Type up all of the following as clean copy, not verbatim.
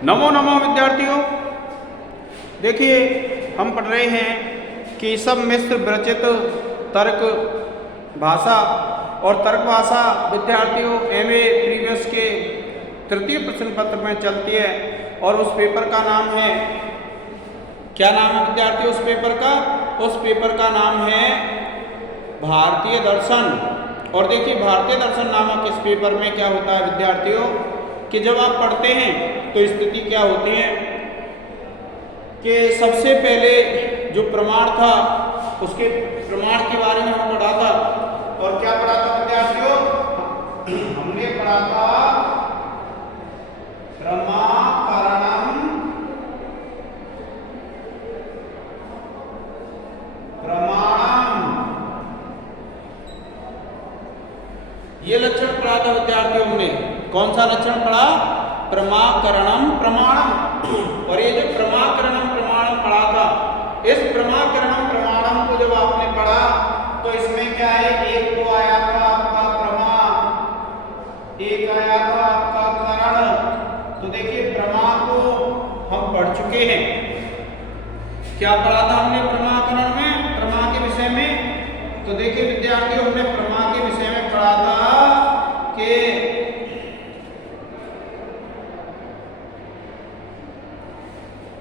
नमो नमो विद्यार्थियों। देखिए हम पढ़ रहे हैं केशव मिश्र विरचित तर्क भाषा और तर्क भाषा विद्यार्थियों एमए प्रीवियस के तृतीय प्रश्न पत्र में चलती है और उस पेपर का नाम है, क्या नाम है विद्यार्थियों उस पेपर का? उस पेपर का नाम है भारतीय दर्शन। और देखिए भारतीय दर्शन नामक इस पेपर में क्या होता है विद्यार्थियों कि जब आप पढ़ते हैं तो स्थिति क्या होती है कि सबसे पहले जो प्रमाण था उसके प्रमाण के बारे में हम पढ़ा था। और क्या पढ़ा था विद्यार्थियों? हमने पढ़ा था प्रमाकरणम, प्रमाणम, ये लक्षण पढ़ा था विद्यार्थियों। हमने कौन सा लक्षण पढ़ा? प्रमाकरणम प्रमाणम। और ये जो प्रमाकरणम प्रमाणम पढ़ा था, इस प्रमाकरणम प्रमाणम को जब आपने पढ़ा तो इसमें क्या है, एक तो आया था आपका प्रमा, एक आया था आपका करण। तो देखिए प्रमा को हम पढ़ चुके हैं। क्या पढ़ा था हमने प्रमाकरण में, प्रमा के विषय में? तो देखिए विद्यार्थियों हमने प्रमा के विषय में पढ़ा था कि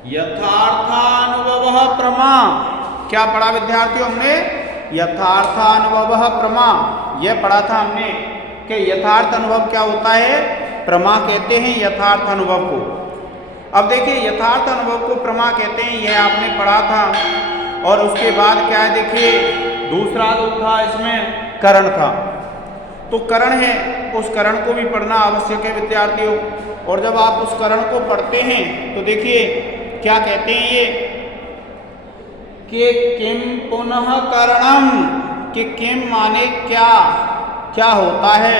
यथार्थानुभव प्रमा। क्या पढ़ा विद्यार्थियों हमने? यथार्थानुभव प्रमा। यह पढ़ा था हमने कि यथार्थ अनुभव क्या होता है, प्रमा कहते हैं यथार्थ अनुभव को। अब देखिए यथार्थ अनुभव को प्रमा कहते हैं, यह आपने पढ़ा था। और उसके बाद क्या है, देखिए दूसरा जो था इसमें करण था। तो करण है, उस करण को भी पढ़ना आवश्यक है विद्यार्थियों। और जब आप उस करण को पढ़ते हैं तो देखिए क्या कहते हैं ये कि किम पुनः करणम, कि किम माने क्या, क्या होता है,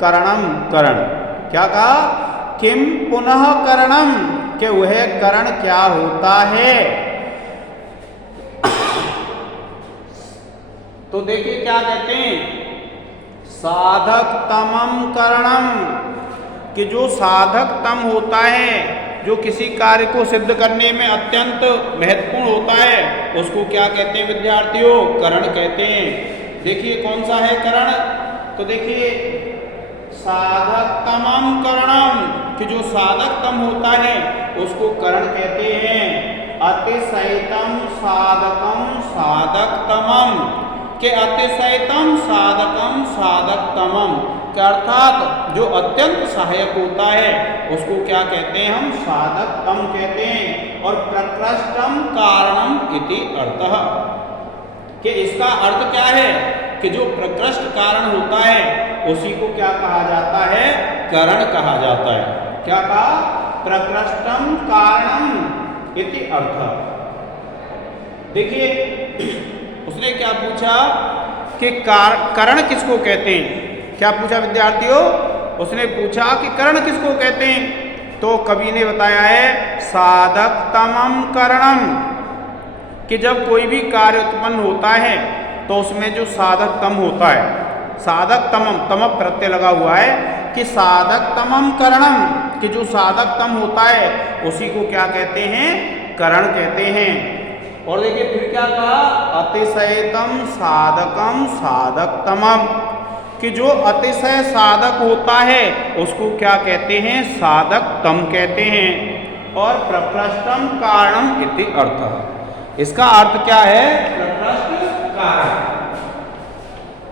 करणम करण। क्या कहा? किम पुनः करणम, कि वह करण क्या होता है। तो देखिए क्या कहते हैं, साधक तमम करणम, कि जो साधक तम होता है, जो किसी कार्य को सिद्ध करने में अत्यंत महत्वपूर्ण होता है, उसको क्या कहते हैं विद्यार्थियों? करण कहते हैं। देखिए कौन सा है करण? तो देखिए साधक तमम करणम, कि जो साधक तम होता है उसको करण कहते हैं। अतिशयतम साधकम साधक तमम, के अतिशयतम साधकम साधक तमम, अर्थात जो अत्यंत सहायक होता है उसको क्या कहते हैं हम? साधक तम कहते हैं। और प्रकृष्टम कारणम इति अर्थः, कि इसका अर्थ क्या है कि जो प्रकृष्ट कारण होता है उसी को क्या कहा जाता है? करण कहा जाता है। क्या कहा? प्रकृष्टम कारणम इति अर्थः। देखिए उसने क्या पूछा कि करण किसको कहते हैं? क्या पूछा विद्यार्थियों? उसने पूछा कि करण किसको कहते हैं? तो कवि ने बताया है साधक तमम करणम, कि जब कोई भी कार्य उत्पन्न होता है तो उसमें जो साधक तम होता है, साधक तमम, तम प्रत्यय लगा हुआ है, कि साधक तमम करणम, कि जो साधक तम होता है उसी को क्या कहते हैं? करण कहते हैं। और देखिए फिर क्या कहा? अतिशयतम साधकम साधक तमम, कि जो अतिशय साधक होता है उसको क्या कहते हैं? साधक तम कहते हैं। और प्रकृष्टम कारणम इति अर्थः, इसका अर्थ क्या है? प्रकृष्ट कारण।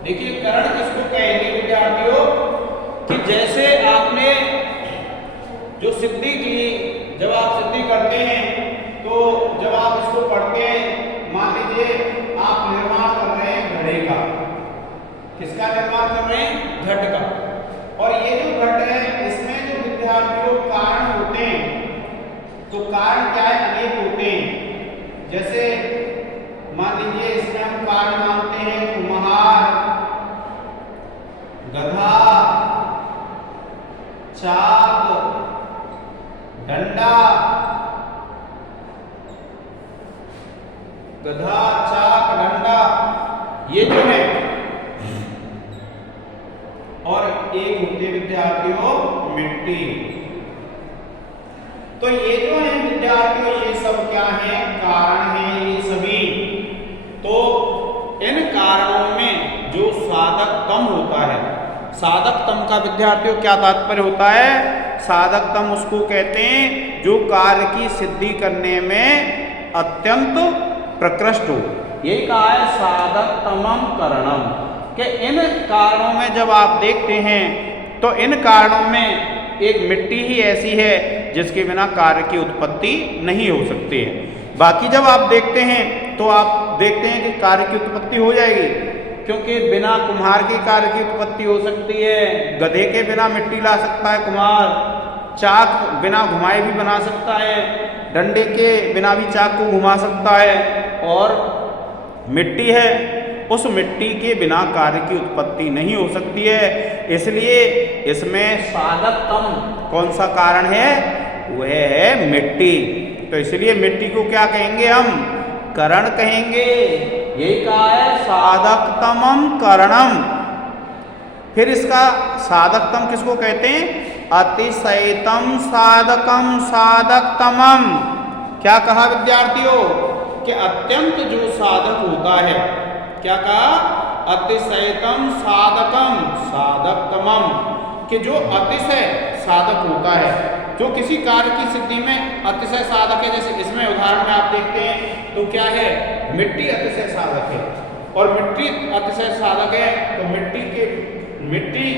देखिए करण किसको कहेंगे विद्यार्थियों? कि जैसे आपने जो सिद्धि की, जब आप सिद्धि करते हैं तो जब आप इसको पढ़ते हैं, मान लीजिए आप निर्माण कर रहे हैं घड़े का। किसका निर्माण कर रहे हैं? घट का। और ये जो घट है इसमें जो विद्यार्थियों कारण होते हैं, तो कारण क्या है? अनेक होते हैं। जैसे मान लीजिए इसमें हम कारण मानते हैं कुम्हार, गधा, चाक, डंडा, गधा, चाक, डंडा, ये जो है। और एक होते विद्यार्थियों मिट्टी। तो ये जो है विद्यार्थियों, ये सब क्या है? कारण है ये सभी। तो इन कारणों में जो साधकतम होता है, साधकतम का विद्यार्थियों क्या तात्पर्य होता है? साधकतम उसको कहते हैं जो कार्य की सिद्धि करने में अत्यंत प्रकृष्ट हो। यही कहा है साधकतमम करणम, कि इन कारणों में जब आप देखते हैं तो इन कारणों में एक मिट्टी ही ऐसी है जिसके बिना कार्य की उत्पत्ति नहीं हो सकती है। बाकी जब आप देखते हैं तो आप देखते हैं कि कार्य की उत्पत्ति हो जाएगी, क्योंकि बिना कुम्हार के कार्य की उत्पत्ति हो सकती है। गधे के बिना मिट्टी ला सकता है कुम्हार, चाक बिना घुमाए भी बना सकता है, डंडे के बिना भी चाक को घुमा सकता है। और मिट्टी है, उस मिट्टी के बिना कार्य की उत्पत्ति नहीं हो सकती है। इसलिए इसमें साधकतम कौन सा कारण है? वह है मिट्टी। तो इसलिए मिट्टी को क्या कहेंगे हम? करण कहेंगे। यही कहा है साधकतमम करणम। फिर इसका साधकतम किसको कहते हैं? अतिशयतम साधकम साधकतमम। क्या कहा विद्यार्थियों? कि अत्यंत जो साधक होता है, क्या कहा? अतिशयतम साधकम साधकतमम, कि जो अतिशय साधक होता है, जो किसी कार्य की सिद्धि में अतिशय साधक है। जैसे इसमें उदाहरण में आप देखते हैं तो क्या है? मिट्टी अतिशय साधक है, और मिट्टी अतिशय साधक है तो मिट्टी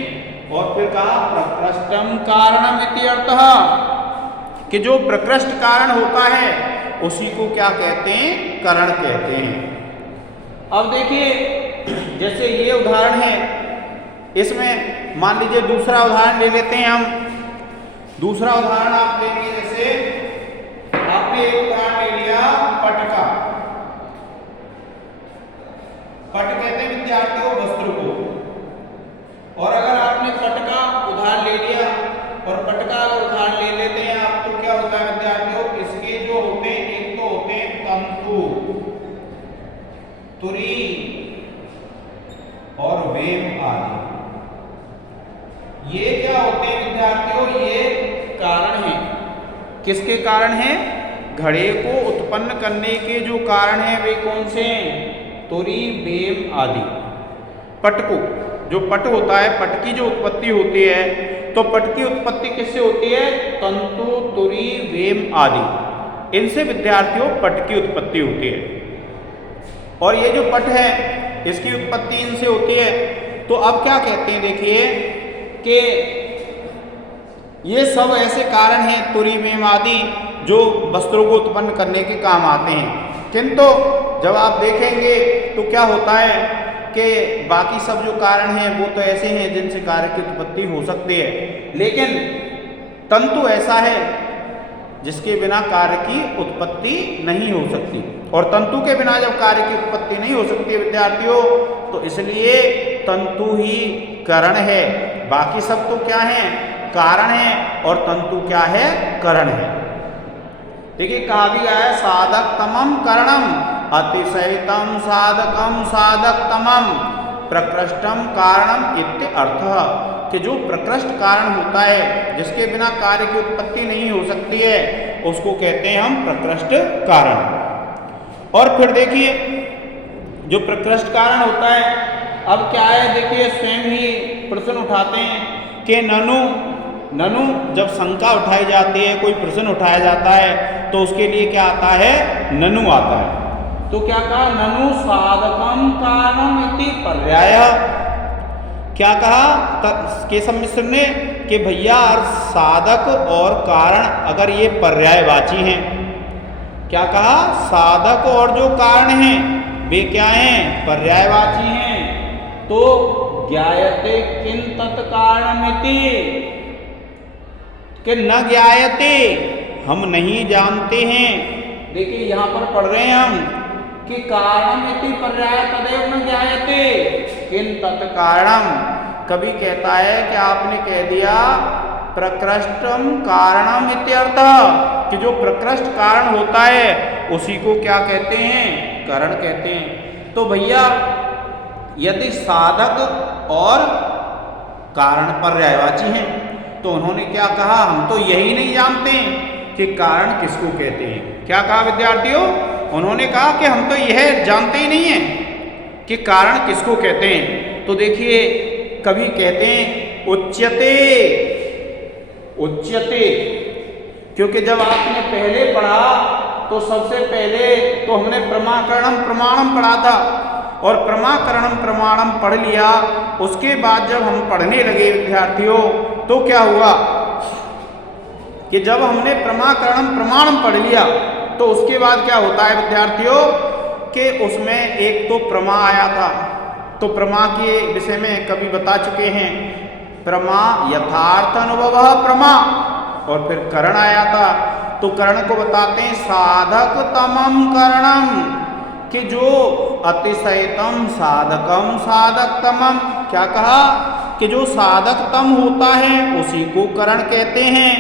और फिर कहा प्रकृष्टम कारणम इति अर्थः, कि जो प्रकृष्ट कारण होता है उसी को क्या कहते हैं? करण कहते हैं। अब देखिए जैसे ये उदाहरण है, इसमें मान लीजिए दूसरा उदाहरण ले लेते हैं हम। दूसरा उदाहरण आप लेंगे, जैसे आपने एक उदाहरण ले लिया पट का। पट कहते हैं विद्यार्थियों वस्त्र को। और अगर आपने पट का उदाहरण ले लिया और पट का अगर उदाहरण ले लेते हैं आप, तो क्या होता है विद्यार्थियों? इसके जो होते हैं, एक तो होते हैं तंतु, तुरी और वेम आदि। ये क्या होते हैं विद्यार्थियों? ये कारण हैं। किसके कारण हैं? घड़े को उत्पन्न करने के जो कारण हैं वे कौन से हैं? तुरी, वेम आदि। पट को, जो पट होता है, पट की जो उत्पत्ति होती है, तो पट की उत्पत्ति किससे होती है? तंतु, तुरी, वेम आदि, इनसे विद्यार्थियों पट की उत्पत्ति होती है। और ये जो पट है इसकी उत्पत्ति इनसे होती है। तो अब क्या कहते हैं, देखिए कि ये सब ऐसे कारण हैं तुरी, वेम आदि, जो वस्त्रों को उत्पन्न करने के काम आते हैं। किंतु जब आप देखेंगे तो क्या होता है कि बाकी सब जो कारण हैं वो तो ऐसे हैं जिनसे कार्य की उत्पत्ति हो सकती है, लेकिन तंतु ऐसा है जिसके बिना कार्य की उत्पत्ति नहीं हो सकती। और तंतु के बिना जब कार्य की उत्पत्ति नहीं हो सकती विद्यार्थियों, तो इसलिए तंतु ही कारण है। बाकी सब तो क्या है? कारण है, और तंतु क्या है? करण है। देखिए कहा भी गया है साधकतमम करणम अतिशयतम साधकम साधकतमम प्रकृष्टम कारणम इत्य अर्थः, कि जो प्रकृष्ट कारण होता है जिसके बिना कार्य की उत्पत्ति नहीं हो सकती है, उसको कहते हैं हम प्रकृष्ट कारण। और फिर देखिए जो प्रकृष्ट कारण होता है, अब क्या है, देखिए स्वयं ही प्रश्न उठाते हैं कि ननु जब शंका उठाई जाती है, कोई प्रश्न उठाया जाता है, तो उसके लिए क्या आता है? ननु आता है। तो क्या कहा? ननु साधकम कारणम इति पर्यायः। क्या कहा केशव मिश्र ने? कि भैया साधक और कारण अगर ये पर्यायवाची हैं, क्या कहा? साधक और जो कारण हैं वे क्या हैं? पर्यायवाची हैं। तो ज्ञायते किं तत्कारणमिति, कि न ज्ञायते, हम नहीं जानते हैं। देखिए यहां पर पढ़ रहे हैं हम कि कारणमिति पर्याय तदेव न ज्ञायते किं तत्कारणम। कभी कहता है कि आपने कह दिया प्रकृष्टम कारणम इत्यर्थः, कि जो प्रकृष्ट कारण होता है उसी को क्या कहते हैं? कारण कहते हैं। तो भैया यदि साधक और कारण पर्यायवाची हैं, तो उन्होंने क्या कहा? हम तो यही नहीं जानते कि कि कारण किसको कहते हैं। क्या कहा विद्यार्थियों? उन्होंने कहा कि हम तो यह जानते ही नहीं है कि कारण किसको कहते हैं। तो देखिए, कभी कहते हैं उच्यते, उच्यते, क्योंकि जब आपने पहले पढ़ा तो सबसे पहले तो हमने प्रमाकरणम प्रमाणम पढ़ा था, और प्रमाकरणम प्रमाणम पढ़ लिया। उसके बाद जब हम पढ़ने लगे विद्यार्थियों, तो क्या हुआ कि जब हमने प्रमाकरणम प्रमाणम पढ़ लिया तो उसके बाद क्या होता है विद्यार्थियों कि उसमें एक तो प्रमा आया था। तो प्रमा के विषय में कभी बता चुके हैं, प्रमा यथार्थ अनुभव प्रमा, और फिर करण आया था। तो करण को बताते हैं साधक तमम करणम, कि जो अतिशयतम साधकम साधकतमम। क्या कहा कि जो साधकतम होता है उसी को करण कहते हैं,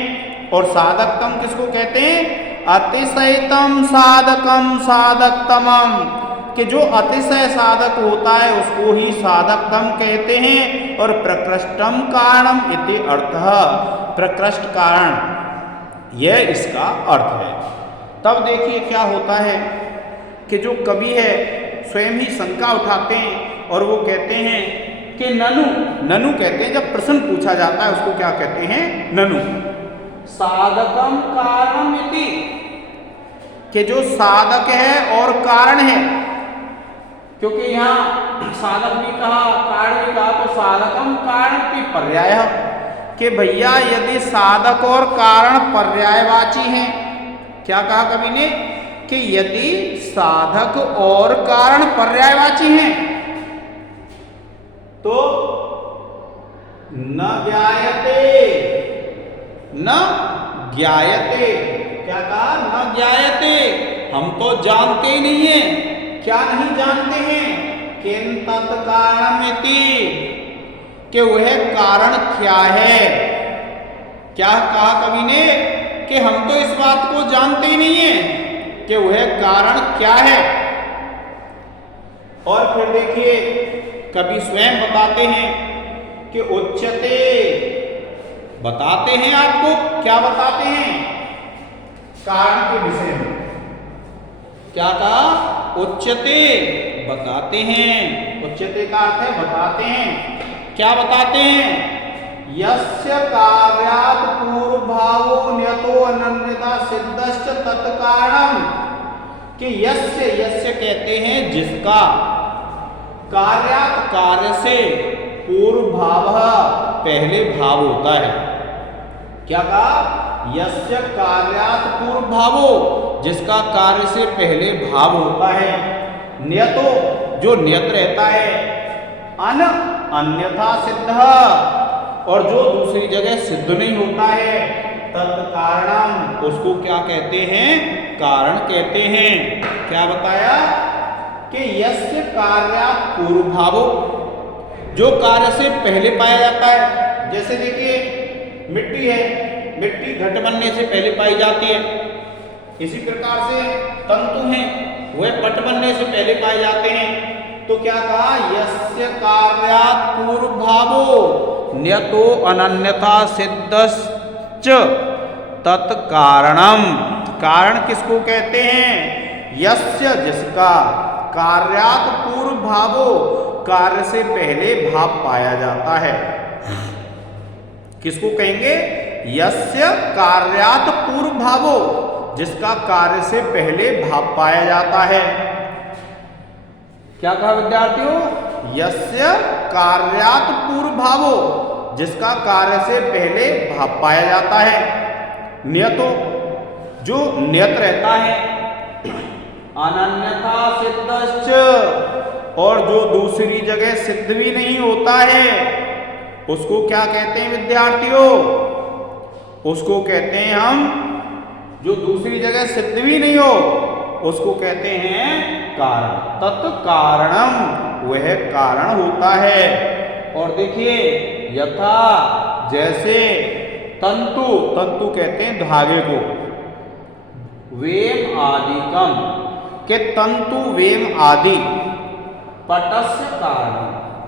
और साधकतम किसको कहते हैं? अतिशयतम साधकम साधकतमम, कि जो अतिशय साधक होता है उसको ही साधकतम कहते हैं। और प्रकृष्टम कारणम इति अर्थः, प्रकृष्ट कारण, यह इसका अर्थ है। तब देखिए क्या होता है कि जो कवि है स्वयं ही शंका उठाते हैं और वो कहते हैं कि ननु, ननु कहते हैं, जब प्रश्न पूछा जाता है उसको क्या कहते हैं? ननु साधकम कारणम इति, कि जो साधक है और कारण है, क्योंकि यहाँ साधक भी कहा कारण भी कहा, तो साधकम कारण की पर्याय, कि भैया यदि साधक और कारण पर्यायवाची हैं, क्या कहा कवि ने कि यदि साधक और कारण पर्यायवाची हैं तो न ज्ञायते, न ज्ञायते। क्या कहा? न ज्ञायते, हम तो जानते ही नहीं है। क्या नहीं जानते हैं? किं तत्कारणमिति, कि वह कारण क्या है। क्या कहा कवि ने कि हम तो इस बात को जानते ही नहीं है कि वह कारण क्या है। और फिर देखिए कवि स्वयं बताते हैं कि उच्यते, बताते हैं आपको, क्या बताते हैं? कारण के विषय में। क्या कहा? उच्यते, बताते हैं। उच्यते का अर्थ है बताते हैं। क्या बताते हैं? यस्य कार्यात् पूर्वभावो न्यतो अनन्यता सिद्धश्च तत्कारणम, कि यस्य, यस्य कहते हैं जिसका, कार्यात् कार्य से, पूर्व भाव पहले भाव होता है। क्या कहा? यस्य कार्यात् पूर्व भावो, जिसका कार्य से पहले भाव होता है। नियतो, जो नियत रहता है। अन, अन्यथा सिद्ध, और जो दूसरी जगह सिद्ध नहीं होता है। तत्कारणम, उसको क्या कहते हैं? कारण कहते हैं। क्या बताया कि यस्य कार्यात् पूर्व भावो, जो कार्य से पहले पाया जाता है। जैसे देखिए मिट्टी है, मिट्टी घट बनने से पहले पाई जाती है। इसी प्रकार से तंतु हैं, वह पट बनने से पहले पाए जाते हैं। तो क्या कहा? यस्य कार्यात् पूर्व भावो न्यतो अनन्यथा सिद्धश्च तत्कारणम, कारण किसको कहते हैं? यस्य, जिसका, कार्यात् पूर्व भावो, कार्य से पहले भाव पाया जाता है। किसको कहेंगे? यस्य कार्यात् पूर्व भावो, जिसका कार्य से पहले भाव पाया जाता है। क्या कहा विद्यार्थियों? यस्य कार्यात् पूर्व भावो, जिसका कार्य से पहले भाव पाया जाता है। नियतो, जो नियत रहता है। अनन्यथा सिद्धश्च, और जो दूसरी जगह सिद्ध भी नहीं होता है, उसको क्या कहते हैं विद्यार्थियों? उसको कहते हैं हम, जो दूसरी जगह सिद्ध भी नहीं हो उसको कहते हैं कारण। तत्कारणम, वह कारण होता है। और देखिए यथा, जैसे, तंतु, तंतु कहते हैं धागे को, वेम आदिकम, के तंतु वेम आदि, पटस्य कारण,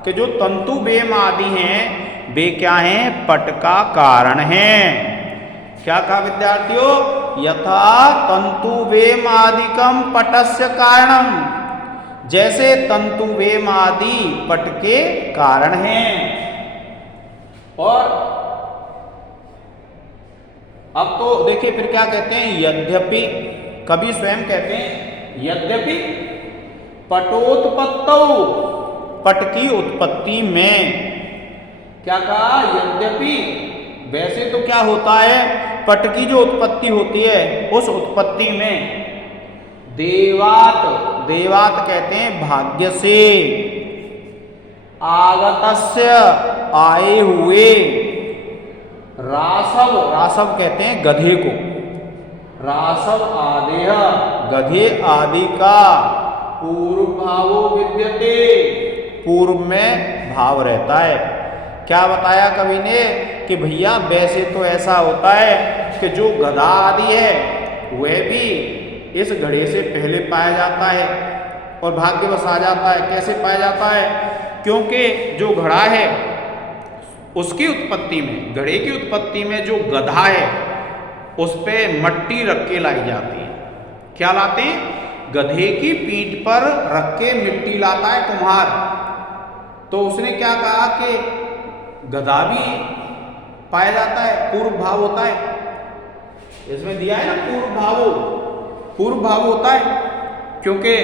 के जो तंतु वेम आदि हैं वे क्या हैं? पट का कारण हैं। क्या कहा विद्यार्थियों? यथा तंतुवेम आदिकम पटस्य कारणम, जैसे तंतुवेम आदि पट के कारण हैं। और अब तो देखिए फिर क्या कहते हैं, यद्यपि, कवि स्वयं कहते हैं यद्यपि पटोत्पत्तौ, पट की उत्पत्ति में, क्या कहा, यद्यपि, वैसे तो क्या होता है, पट की जो उत्पत्ति होती है उस उत्पत्ति में देवात, देवात कहते हैं भाग्य से, आगतस्य आए हुए, रासव, रासव कहते हैं गधे को, रासव आदेह गधे आदि का, पूर्व भावो विद्यते, पूर्व में भाव रहता है। क्या बताया कवि ने कि भैया वैसे तो ऐसा होता है कि जो गधा आदि है वह भी इस घड़े से पहले पाया जाता है और भाग्यवश आ जाता है। कैसे पाया जाता है, क्योंकि जो घड़ा है उसकी उत्पत्ति में, घड़े की उत्पत्ति में जो गधा है उस पे मट्टी रख के लाई जाती है। क्या लाते हैं, गधे की पीठ पर रख के मिट्टी लाता है कुम्हार। तो उसने क्या कहा कि गधा भी पाया जाता है, पूर्व भाव होता है, इसमें दिया है ना पूर्व भावो, पूर्व भाव होता है क्योंकि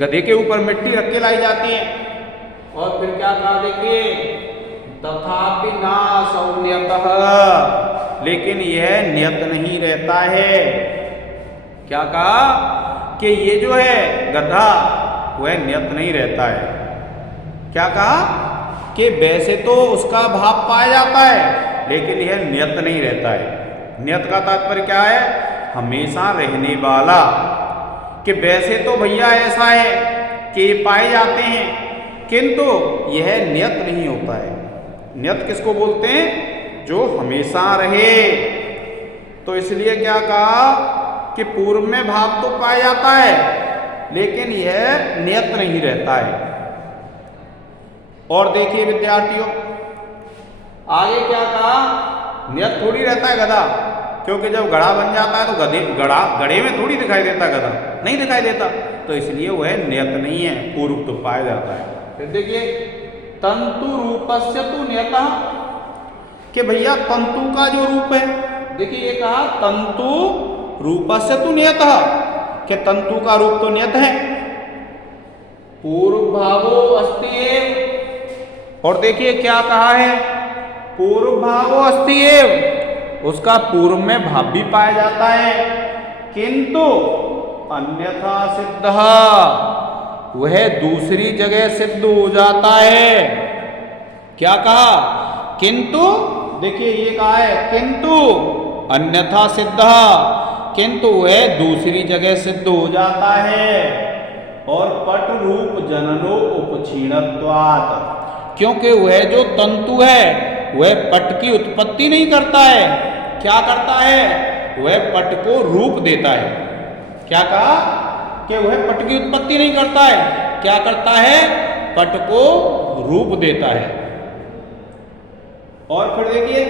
गधे के ऊपर मिट्टी रख के लाई जाती है। और फिर क्या कहा, देखिए तथापि ना सौन्यतः, लेकिन यह नियत नहीं रहता है। क्या कहा कि ये जो है गधा वह नियत नहीं रहता है। क्या कहा कि वैसे तो उसका भाव पाया जाता है लेकिन यह नियत नहीं रहता है। नियत का तात्पर्य क्या है, हमेशा रहने वाला। कि वैसे तो भैया ऐसा है कि पाए जाते हैं किंतु यह नियत नहीं होता है। नियत किसको बोलते हैं, जो हमेशा रहे। तो इसलिए क्या कहा कि पूर्व में भाव तो पाया जाता है लेकिन यह नियत नहीं रहता है। और देखिए विद्यार्थियों आगे क्या कहा, नियत थोड़ी रहता है गधा, क्योंकि जब गड़ा बन जाता है तो गड़े में थोड़ी दिखाई देता, गधा नहीं दिखाई देता, तो इसलिए वह नियत नहीं है, पूर्व तो पाया जाता है। फिर देखिए तंतु रूपस्य तु नियतः, कि भैया तंतु का जो रूप है, देखिए ये कहा तंतु रूपस्य तु नियतः, कि तंतु का रूप तो नियत है। पूर्व भावो अस्ति एव, और देखिए क्या कहा है, पूर्व भावो अस्ति एव, उसका पूर्व में भाव भी पाया जाता है किंतु अन्यथा सिद्ध, वह दूसरी जगह सिद्ध हो जाता है। क्या कहा, किंतु, देखिए ये कहा है किंतु अन्यथा सिद्ध, किंतु वह दूसरी जगह सिद्ध हो जाता है। और पट रूप जननो उपक्षीणत्वात्, क्योंकि वह जो तंतु है वह पट की उत्पत्ति नहीं करता है, क्या करता है, वह पट को रूप देता है। क्या कहा कि वह पट की उत्पत्ति नहीं करता है, क्या करता है, पट को रूप देता है। और फिर देखिए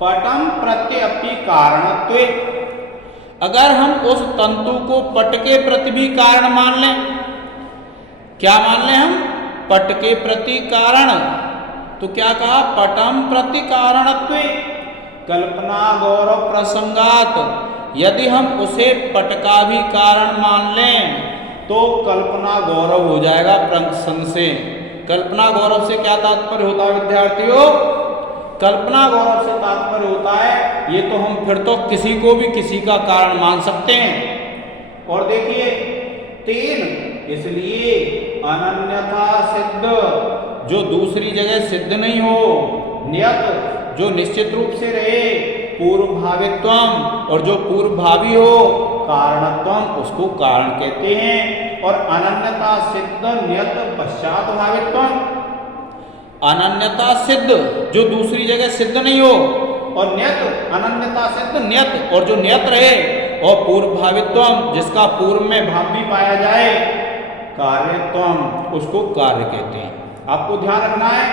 पटम प्रत्यपि कारणत्वे, अगर हम उस तंतु को पट के प्रति भी कारण मान लें, क्या मान लें हम, पट के प्रति कारण, तो क्या कहा, पटम प्रति कारणत्वे कल्पना गौरव प्रसंगात, यदि हम उसे पट का भी कारण मान लें तो कल्पना गौरव हो जाएगा प्रसंग से। कल्पना गौरव से क्या तात्पर्य होता है विद्यार्थियों, कल्पना गौरव से तात्पर्य होता है, ये तो हम फिर तो किसी को भी किसी का कारण मान सकते हैं। और देखिए तीन, इसलिए अनन्यथा सिद्ध, जो दूसरी जगह सिद्ध नहीं हो, नियत जो निश्चित रूप से रहे, पूर्व भावित्वम और जो पूर्व भावी हो, कारणत्वम उसको कारण कहते हैं। और अनन्यता सिद्ध नियत पश्चात भावित्वम, अनन्यता सिद्ध जो दूसरी जगह सिद्ध नहीं हो, और नियत अनन्यता सिद्ध नियत और जो नियत रहे, और पूर्व भावित्वम जिसका पूर्व में भाव भी पाया जाए, कार्यत्वम उसको कार्य कहते हैं। आपको ध्यान रखना है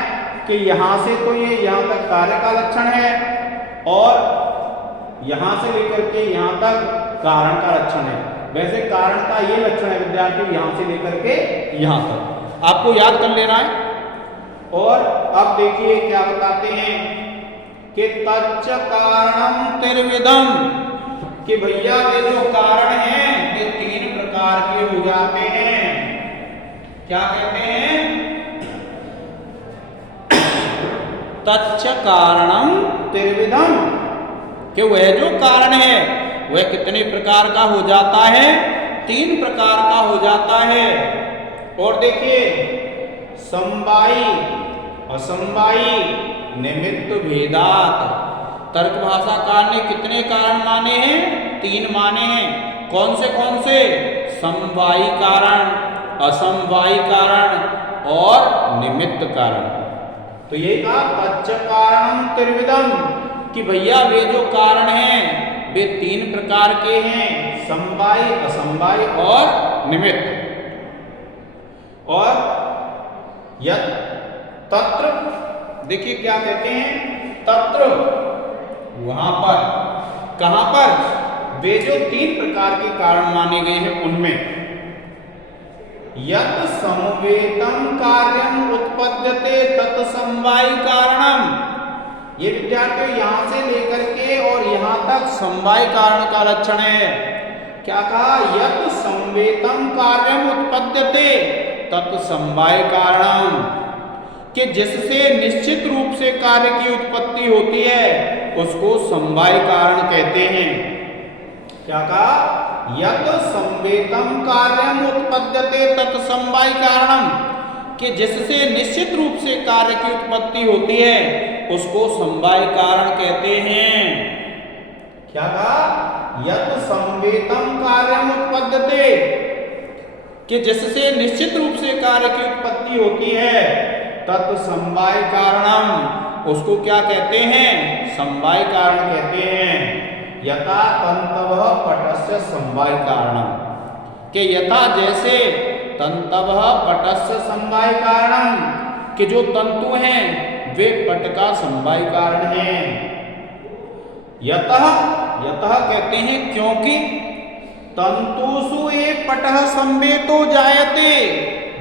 कि यहां से तो ये यहां तक कार्य का लक्षण है और यहां से लेकर के यहां तक कारण का लक्षण है। वैसे कारण का ये लक्षण है विद्यार्थी, यहां से लेकर के यहां तक आपको याद कर लेना है। और अब देखिए क्या बताते हैं कि तच्च कारणम त्रिविधम, कि भैया ये जो कारण हैं ये 3 प्रकार के हो जाते हैं। क्या कहते हैं? तच्च कारणम त्रिविधम, कि वह जो कारण है वह कितने प्रकार का हो जाता है? 3 प्रकार का हो जाता है। और देखिए समवायी, असमवायी, निमित्त भेदात। तर्क भाषाकार ने कितने कारण माने हैं? 3 माने हैं। कौन से? समवायी कारण, असमवायी कारण और निमित्त कारण। तो ये कहा तच्च कारणम त्रिविधम, कि भैया वे जो कारण हैं वे 3 प्रकार के हैं, समवायी, असमवायी और निमित्त। और यत् तत्र, देखिए क्या कहते हैं? तत्र, वहां पर, कहां पर? वे जो 3 प्रकार के कारण माने गए हैं उनमें यत् समवेतम कार्यम उत्पद्यते तत् समवायी कारणम। ये विद्यार्थियों यहां से लेकर के और यहां तक समवायी कारण का लक्षण है। क्या कहा? यत् समवेतम कार्यम उत्पद्यते तत् समवायी कारणम, कि जिससे निश्चित रूप से कार्य की उत्पत्ति होती है उसको समवायी कारण कहते हैं। क्या कहा? यत् समवेतम कार्यम उत्पद्यते तत् समवायी कारणम, कि जिससे निश्चित रूप से कार्य की उत्पत्ति होती है उसको समवायी कारण कहते हैं। क्या कहा? यत् समवेतम कार्यम उत्पद्यते, कि जिससे निश्चित रूप से कार्य की उत्पत्ति होती है, तत् समवायी कारणम, उसको क्या कहते हैं? समवायी कारण कहते हैं। यथा तंतवः पटस्य समवायी कारणम, कि यथा जैसे तंतवः पटस्य समवायी कारणम, कि जो तंतु हैं वे पट का समवायी कारण हैं। यतः, यतः कहते हैं क्योंकि तंतुषु एक पटः संवेतो जायते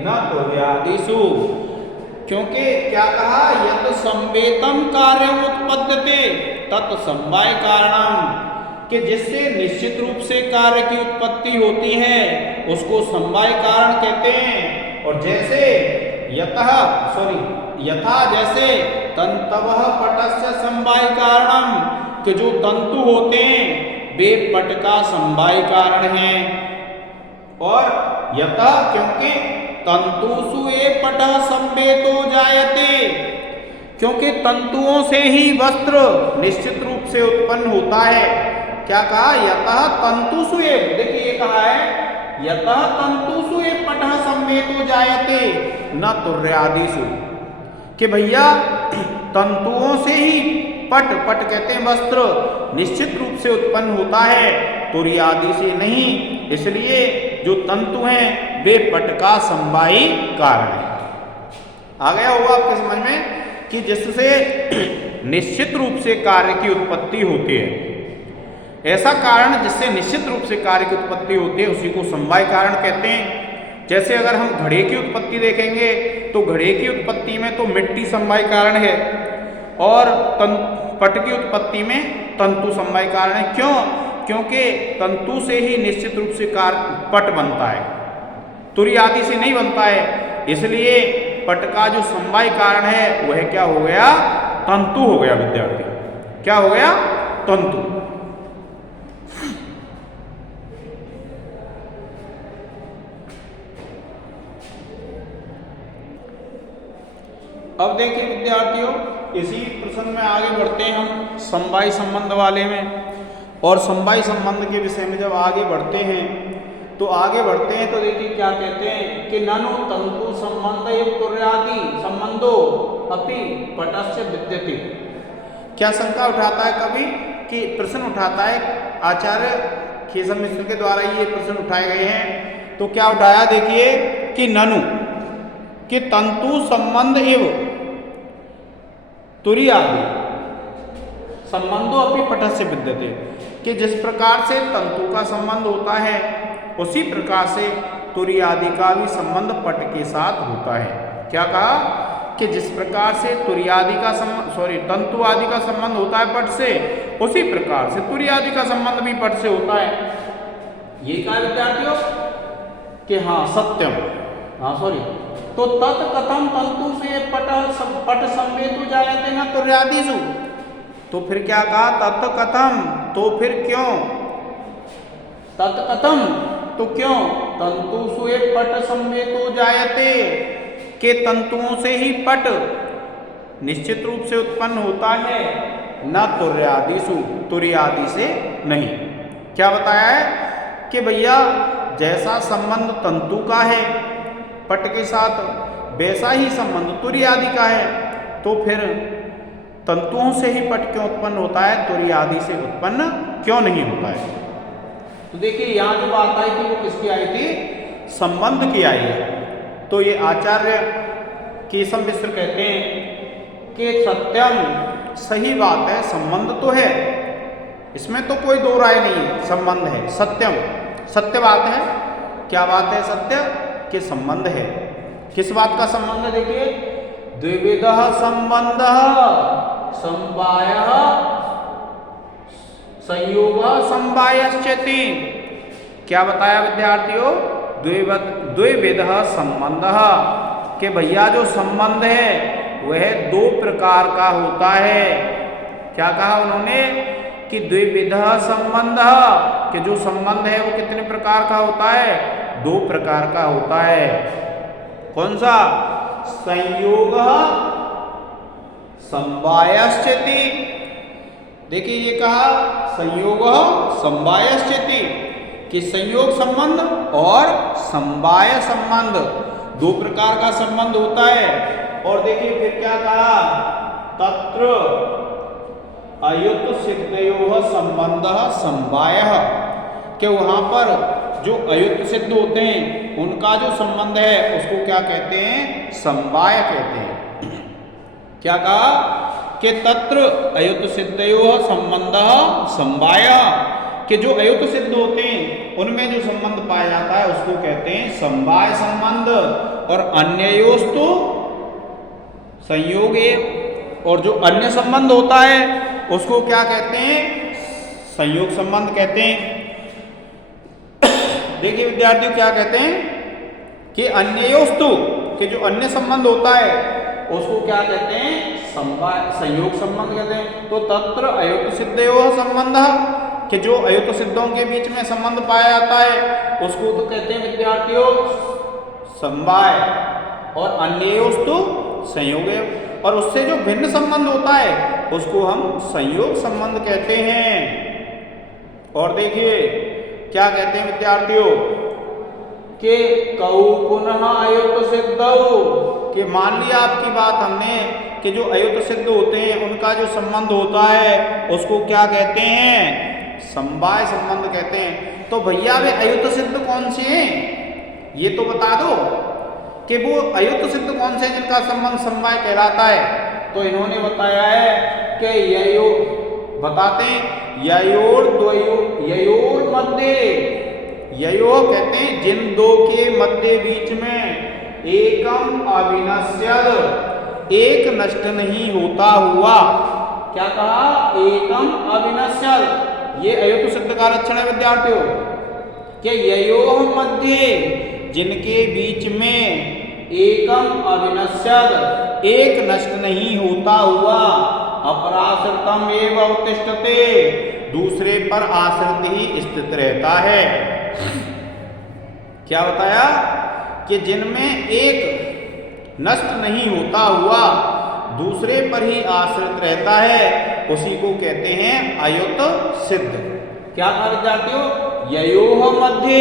न तुर्यादिषु, क्योंकि क्या कहा? यत् संवेतम कार्यम उत्पद्यते तत् समवायी कारणम, कि जिससे निश्चित रूप से कार्य की उत्पत्ति होती है उसको समवायी कारण कहते हैं। और जैसे यथा जैसे तंतवः पटस्य समवायी कारणम, कि जो तंतु होते हैं वे पट का समवायी कारण हैं। और यथा क्योंकि तंतुषु एक पटः संवेतो जायते, क्योंकि तंतुओं से ही वस्त्र निश्चित रूप से उत्पन्न होता है। क्या कहा? यतः तंतुषु एक, देखिए ये कहा है यतः तंतुषु एक पटः संवेतो जायते न तुर्यादिषु, कि भैया तंतुओं से ही पट कहते हैं वस्त्र, निश्चित रूप से उत्पन्न होता है, तुर्य आदि से नहीं। इसलिए जो तंतु हैं वे पट का समवायी कारण है। आ गया होगा आपके समझ में कि जिससे निश्चित रूप से कार्य की उत्पत्ति होती है, ऐसा कारण जिससे निश्चित रूप से कार्य की उत्पत्ति होती है उसी को समवायी कारण कहते हैं। जैसे अगर हम घड़े की उत्पत्ति देखेंगे तो घड़े की उत्पत्ति में तो मिट्टी समवायी कारण है और पट की उत्पत्ति में तंतु समवायी कारण है। क्यों? क्योंकि तंतु से ही निश्चित रूप से पट बनता है, तुरी आदि से नहीं बनता है। इसलिए पट का जो समवायी कारण है वह क्या हो गया? तंतु हो गया विद्यार्थी। क्या हो गया? तंतु। अब देखिए विद्यार्थियों, इसी प्रश्न में आगे बढ़ते हैं हम समवायी संबंध वाले में। और समवायी संबंध के विषय में जब आगे बढ़ते हैं तो देखिए क्या कहते हैं कि ननु तंतु संबंध तुर्यादि संबंधो अपि पटस्य विद्यते। क्या शंका उठाता है कभी कि प्रश्न उठाता है आचार्य केशव मिश्र के द्वारा ये प्रश्न उठाए गए हैं। तो क्या उठाया देखिए कि ननु कि तंतु संबंध एवं तुर्यादि संबंधो अपि पटस्य विद्यते, कि जिस प्रकार से तंतु का संबंध होता है उसी प्रकार से तुरी आदि का भी संबंध पट के साथ होता है। क्या कहा कि जिस प्रकार से तुरी आदि का संबंध तंतु आदि का संबंध होता है पट से, उसी प्रकार से तुरी आदि का संबंध भी पट से होता है। ये कहा विद्यार्थियों कि हाँ सत्यम, तो तत् कथम तंतु से पट संवेदो जायते न तुर्यादिषु, तो फिर क्या कहा तत् कथम, तो फिर क्यों, तत् कथम तो क्यों, तंतु से पट संवेदो जायते, के तंतुओं से ही पट निश्चित रूप से उत्पन्न होता है, न तुर्यादिषु, तुर्यादि से नहीं। क्या बताया है कि भैया जैसा संबंध तंतु का है पट के साथ, वैसा ही संबंध तुरी आदि का है, तो फिर तंतुओं से ही पट क्यों उत्पन्न होता है, तुरी आदि से उत्पन्न क्यों नहीं होता है। तो देखिए यहाँ जो बात आई थी वो किसकी आई थी, संबंध की आई है। तो ये आचार्य केशव मिश्र कहते हैं कि सत्यम, सही बात है, संबंध तो है, इसमें तो कोई दो राय नहीं है, संबंध है, सत्यम, सत्य बात है। क्या बात है सत्य, कि संबंध है। किस बात का संबंध है, देखिए द्विविधः संबंधः समवायः संयोगः समवायश्चेति। क्या बताया विद्यार्थियों, द्विविधः संबंधः, कि भैया जो संबंध है वह दो प्रकार का होता है। क्या कहा उन्होंने कि द्विविधः संबंधः, कि जो संबंध है वो कितने प्रकार का होता है, दो प्रकार का होता है। कौन सा, संयोगः समवायश्चेति। देखिए ये कहा संयोगः समवायश्चेति, कि संयोग संबंध और समवाय संबंध दो प्रकार का संबंध होता है। और देखिए फिर क्या कहा, तत्र अयुत सिद्धयोः संबंधः समवायः, कि वहां पर जो अयुत सिद्ध होते हैं उनका जो संबंध है उसको क्या कहते हैं, समवाय कहते हैं। क्या कहा कि तत्र अयुत सिद्धयोः संबंधः समवायः, कि जो अयुत सिद्ध होते हैं उनमें जो संबंध पाया जाता है उसको कहते हैं समवाय संबंध, और अन्ययोस्तु संयोग, और जो अन्य संबंध होता है उसको क्या कहते हैं, संयोग संबंध कहते हैं। देखिए विद्यार्थियों क्या कहते हैं कि अन्ययोस्तु, कि जो अन्य संबंध होता है उसको क्या कहते हैं, संयोग संबंध कहते हैं। तो तत्र अयुत सिद्धयोः संबंधः, कि जो अयुत सिद्धों के बीच में संबंध पाया जाता है उसको तो कहते हैं विद्यार्थियों समवाय, और अन्ययोस्तु संयोग, और उससे जो भिन्न संबंध होता है उसको हम संयोग संबंध कहते हैं। और देखिए क्या कहते हैं विद्यार्थियों कि कौ पुनः अयुत सिद्धौ, कि मान लिया आपकी बात हमने कि जो अयुत सिद्ध होते हैं उनका जो संबंध होता है उसको क्या कहते हैं, समवाय संबंध कहते हैं। तो भैया वे अयुत सिद्ध कौन से हैं, ये तो बता दो कि वो अयुत सिद्ध कौन से जिनका संबंध समवाय कहलाता है। तो इन्होंने बताया है कि ययो, बताते हैं ययोर मध्य, ययो कहते हैं जिन दो के मध्य बीच में एकम अविनश्यद, एक नष्ट नहीं होता हुआ। क्या कहा, एकम अविनश्यद, ये अयुत सिद्ध का लक्षण है विद्यार्थियों, कि ययोः मध्य, जिनके बीच में एकम अविनश्यद, एक नष्ट नहीं होता हुआ, अपराश्रितम एव अवतिष्ठते, दूसरे पर आश्रित ही स्थित रहता है। क्या बताया कि जिनमें एक नष्ट नहीं होता हुआ दूसरे पर ही आश्रित रहता है उसी को कहते हैं अयुत सिद्ध। क्या कहा विद्यार्थियों, ययोः मध्य,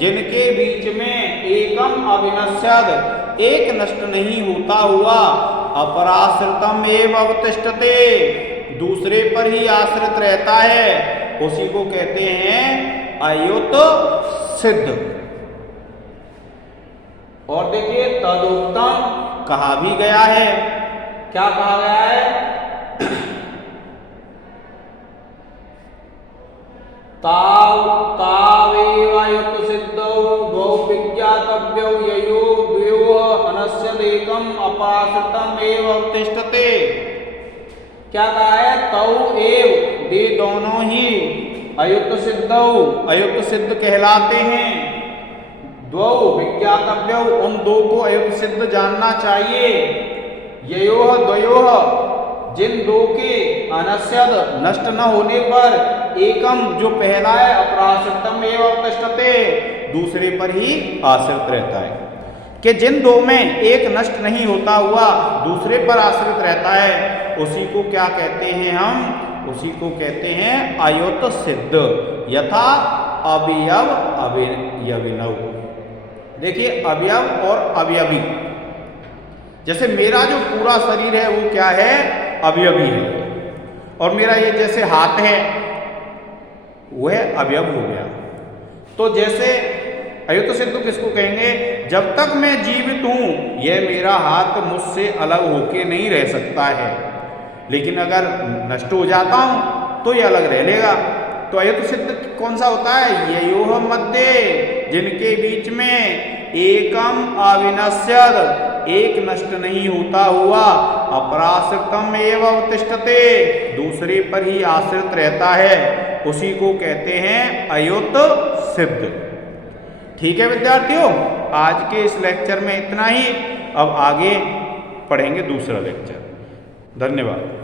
जिनके बीच में एकम अविनश्यद, एक नष्ट नहीं होता हुआ, अपराश्रितम एव अवतिष्ठते, दूसरे पर ही आश्रित रहता है उसी को कहते हैं अयुत सिद्ध। और देखिए तदुक्तम, कहा भी गया है, क्या कहा गया है तावेव अयुत सिद्धौ द्वौ विज्ञातव्यौ ययो द्वयोः अनस्यदेकम् अपाश्रितम् एव अवतिष्ठते। क्या कहा है? तौ एव, वे दोनों ही अयुत सिद्धौ, अयुत सिद्ध कहलाते हैं। द्वौ विज्ञातव्यौ, उन दो को अयुत सिद्ध जानना चाहिए। ययोः द्वयोः, जिन दो के अनस्यद नष्ट न होने पर एकम जो पहला है अपराश्रितम एव अवतिष्ठते, दूसरे पर ही आश्रित रहता है। कि जिन दो में एक नष्ट नहीं होता हुआ दूसरे पर आश्रित रहता है, उसी को क्या कहते हैं हम? उसी को कहते हैं अयुत सिद्ध। यथा अवयव अवयविनौ। देखिए अवयव और अवयवी, जैसे मेरा जो पूरा शरीर है वो क्या है? अवयवी है। और मेरा ये जैसे हाथ है वह अवयव हो गया। तो जैसे अयुत सिद्ध किसको कहेंगे? जब तक मैं जीवित हूं यह मेरा हाथ मुझसे अलग होके नहीं रह सकता है, लेकिन अगर नष्ट हो जाता हूं तो यह अलग रह लेगा। तो अयुत सिद्ध कौन सा होता है? ययोः मध्य, जिनके बीच में एकम अविनश्यद, एक नष्ट नहीं होता हुआ, अपराश्रितम एव अवतिष्ठते, दूसरे पर ही आश्रित रहता है, उसी को कहते हैं अयुत सिद्ध। ठीक है विद्यार्थियों, आज के इस लेक्चर में इतना ही। अब आगे पढ़ेंगे दूसरा लेक्चर। धन्यवाद।